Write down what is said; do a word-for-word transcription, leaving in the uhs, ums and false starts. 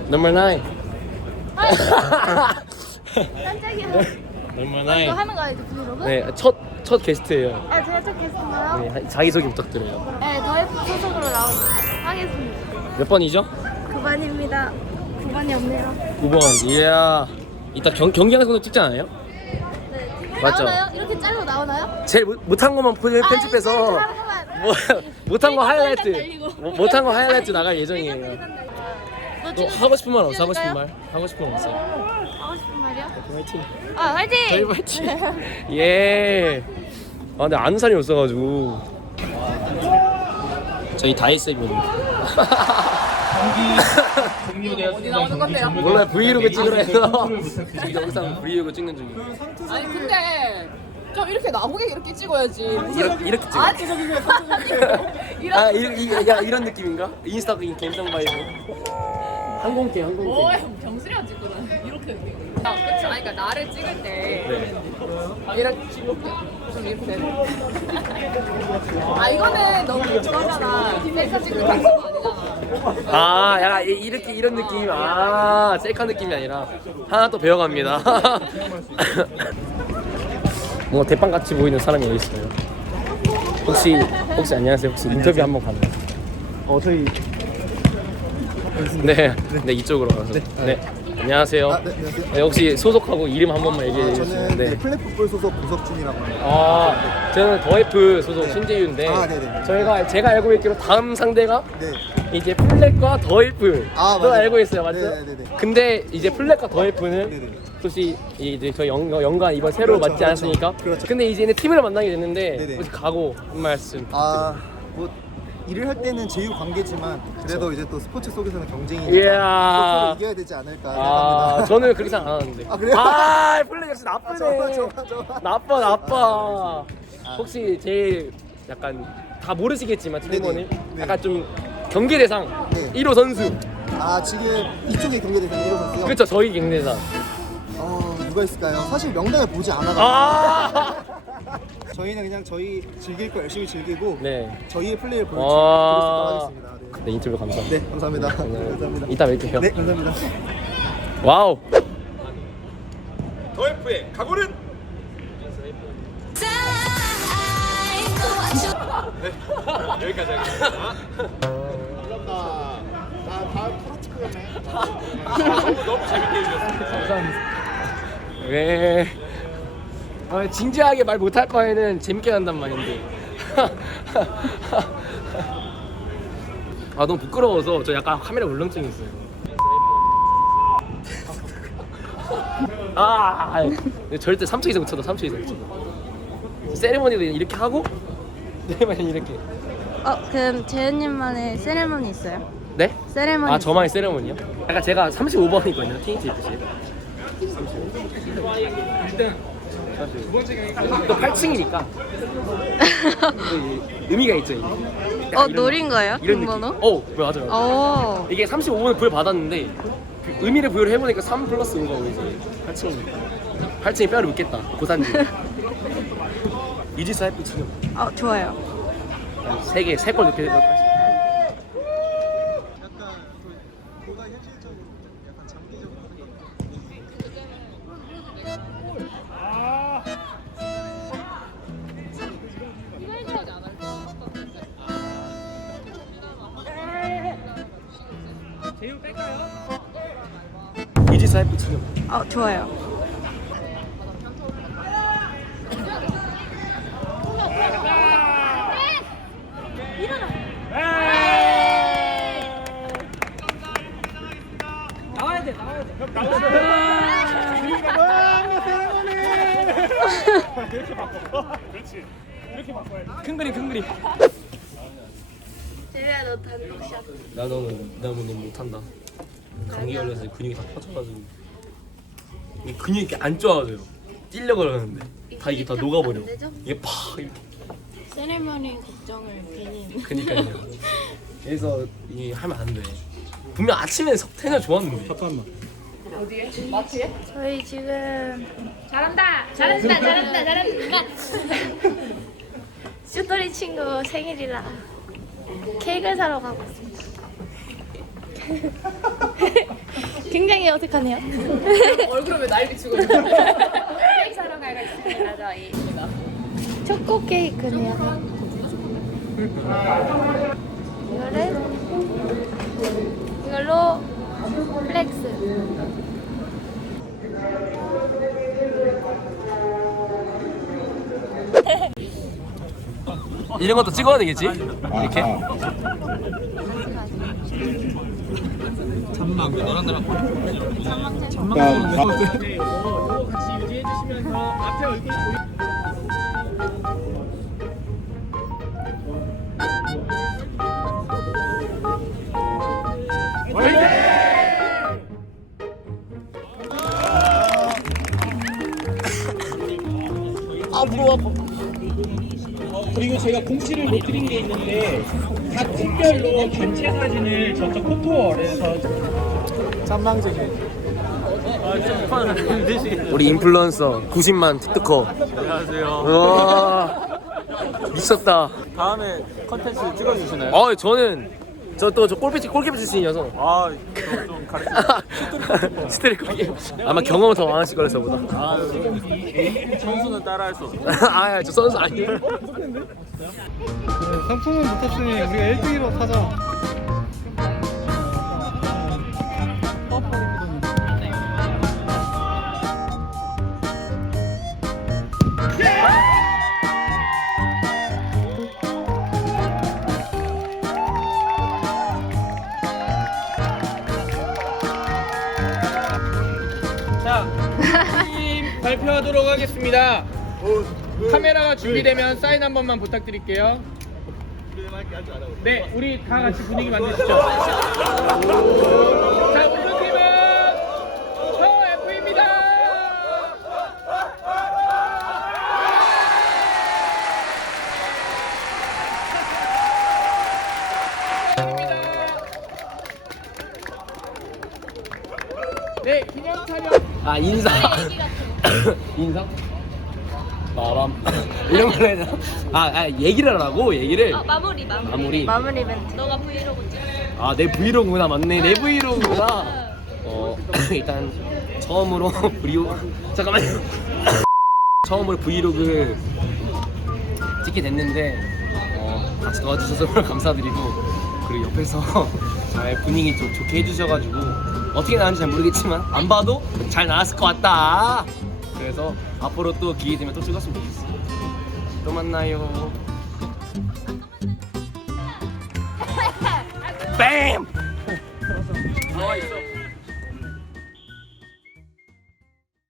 Number nine. 깜짝이야. Number 이거 nine. 하는 거야, 이거 브이로그? 네, 첫, 첫 게스트예요. 아, 제가 첫 게스트인가요? 네, 자기소개 부탁드려요. 네, 더 예쁜 소속으로 나오도록 하겠습니다. 몇 번이죠? 구 번입니다. 구 번이 없네요. 구 번. 이야. 이따 경, 경기하는 손도 찍지 않아요? 네. 맞죠? 나오나요? 이렇게 짤로 나오나요? 제일 못, 못한 것만 포- 편집해서 아, 뭐, 못한 거 하이라이트 날리고. 뭐, 못한 거 하이라이트 나갈 예정이에요. 너 또 지금 하고 싶은 말 없어? 하고 싶은 찍어줄까요? 말? 하고 싶은 말 없어요? 하고 싶은 말이요? 화이팅. 아, 화이팅! 저희 화이팅. 예. 아 근데 아는 사람이 없어가지고. 저희 다이세븐. 어디 나오는 건데요? 몰라요. 브이로그 찍으러 해서 지금 영상 브이로그 찍는 중이에요. 아니 근데 좀 이렇게 나오게 이렇게 찍어야지. 이렇게 이렇게 찍어. 아 저기 왜 이런 아 이런 이, 야, 이런 느낌인가? 인스타 감성 바이브. 항공기 항공기. 뭐야 병수리가 찍거든 이렇게 느낌. 아 그치. 아니 그러니까 나를 찍을 때 네. 이렇게 이렇게 좀 이렇게 되는. 아 이거는 너무 일정하잖아. 셀카 찍는 방식이 아니잖아. 아, 야, 이- 이렇게 이런 느낌. 아, 셀카 느낌이 아니라 하나 또 배워갑니다. 뭔가 대빵 같이 보이는 사람이 여기 있어요. 혹시 혹시 안녕하세요. 혹시 인터뷰 한번 가나요? 어 저희 네, 네 이쪽으로 가서. 네, 안녕하세요. 아, 네, 안녕하세요. 네, 혹시 소속하고 이름 한 번만 얘기해 아, 주시면. 저는 네, 네. 플랫풋볼 소속 고석준이라고 합니다. 아, 저는 더에프 소속 네. 신재윤인데 아, 네네. 저희가 제가 알고 있기로 다음 상대가 네. 이제 플랫과 더에프 아, 또 맞아요. 알고 있어요, 맞죠? 네네네. 근데 이제 플랫과 더에프는 네네. 혹시 이제 저희 연, 연관 이번 새로 그렇죠, 맞지 그렇죠. 않았습니까? 그렇죠. 근데 이제는 팀을 만나게 됐는데 네네. 혹시 각오 한 말씀. 아, 뭐 일을 할 때는 제휴 관계지만 그래도 이제 또 스포츠 속에서는 경쟁이니까 이야. 서로 이겨야 되지 않을까 아, 생각합니다. 저는 그렇게 생각 안 하는데. 아, 그래요? 아, 플랫 역시 아, 나쁘네. 좋아, 좋아, 좋아. 나빠, 나빠. 아, 혹시 제일 약간 다 모르시겠지만 팀원님 네네. 네. 약간 좀 경기 대상 네. 일 호 선수. 아, 지금 이쪽에 경기대상 이러셨어요? 그렇죠, 저희 경기 대상. 어, 누가 있을까요? 사실 명단을 보지 않아가지고 아, 저희는 그냥 저희 즐길 거 열심히 즐기고 네. 저희의 플레이를 보여줄 수 와. 있도록 하겠습니다. 네. 네, 인터뷰 감사합니다. 네, 감사합니다. 감사합니다. 이따 뵐게요. 네, 감사합니다. 와우. 더에프의 각오는 여기까지 하겠습니다. 너무 너무 재밌게 해주셨습니다. 감사합니다. 왜? 아, 진지하게 말 못할 바에는 재밌게 한단 말인데. 아 너무 부끄러워서 저 약간 카메라 울렁증이 있어요. 아, 아이, 절대 삼 초 이상 쳐도 삼 초 이상 쳐도. 세레머니도 이렇게 하고 세레머니 이렇게. 어, 그럼 재현님만의 세레머니 있어요? 네? 세레머니. 아 저만의 세레머니요? 약간 제가 삼십오 번이거든요 티니티 입시. 또 팔 층이니까 의미가 있죠 이게. 약간 어, 이런- 노린 거예요? 이런 등번호? 느낌. 어, 맞아요. 맞아요. 오. 이게 삼십오 번을 부여 받았는데 그 의미를 부여를 해보니까 삼 플러스 온 거고 이제 팔 층이니까 팔 층이 뼈를 묻겠다 고산지. 이지스 하이프 치면 어, 좋아요. 세개 세 골 넣게 되면 보다 현실적으로 약간 장기적으로 이지스 하이프 치면 어, 좋아요. 큰 그림 큰 그림. 재현아, 너 단독샷. 나 너는 나 오늘 못한다. 감기 걸려서 근육이 다 퍼져가지고 이 근육이 이렇게 안 좋아져요. 뛰려고 그러는데 다 이게 다 녹아버려. 안 되죠? 이게 팍 이렇게. 세레머니 걱정을 괜히. 그니까요. 그래서 이 하면 안 돼. 분명 아침에 석태는 좋았는데. 잠깐만. 어디에? 마트에? 저희 지금 잘한다. 잘한다. 잘한다. 잘한다. 쭈돌이 친구 생일이라 케이크를 사러 가고 있습니다. 굉장히 어색하네요. 얼굴에 왜 날 비추고 있는 케이크 사러 가겠습니다 저희. 초코 케이크네요. 이거를 이걸로 플렉스. 이런 것도 찍어야 되겠지? 이렇게? 잠만 너랑 나랑 같이 유지해 주시면서 앞에 얼굴 보이 아 무거워. 그리고 제가 공지를 못 드린 게 있는데 각 팀별로 단체 사진을 저쪽 포토월에서 우리 인플루언서 구십만 틱톡커. 안녕하세요. 와 미쳤다. 다음에 컨텐츠 찍어주시나요? 어 저는 저 또 저 골키퍼 골키퍼 출신이어서. 아, 좀 가르쳐. 스트레이크 게임. 아마 경험은 더 많으실 거라서 보다. 아, 선수는 따라할 수 없어. 아, 저 선수 아니에요. 상품은 못 탔으니 우리가 일 대 이로 타자. 자, 팀 발표하도록 하겠습니다. 카메라가 준비되면 사인 한 번만 부탁드릴게요. 네, 우리 다 같이 분위기 만드시죠. 자, 우승팀은 저 에프입니다. 네, 기념 촬영. 아 인사. 인사? 바람. 이런 걸 해야 되나? 아, 아 얘기를 하라고 얘기를. 어, 마무리 마무리. 마무리. 마무리 멘트. 너가 브이로그 찍어. 아 내 브이로그구나. 맞네. 내 브이로그구나. 어 일단 처음으로 브이로그 잠깐만요. 처음으로 브이로그 찍게 됐는데 어, 같이 도와주셔서 정말 감사드리고 그리고 옆에서 잘 분위기 좋, 좋게 해주셔가지고 어떻게 나왔는지 잘 모르겠지만 안 봐도 잘 나왔을 것 같다. 그래서 앞으로 또 기회 되면 또 찍었으면 좋겠어. 또 만나요. 뱀!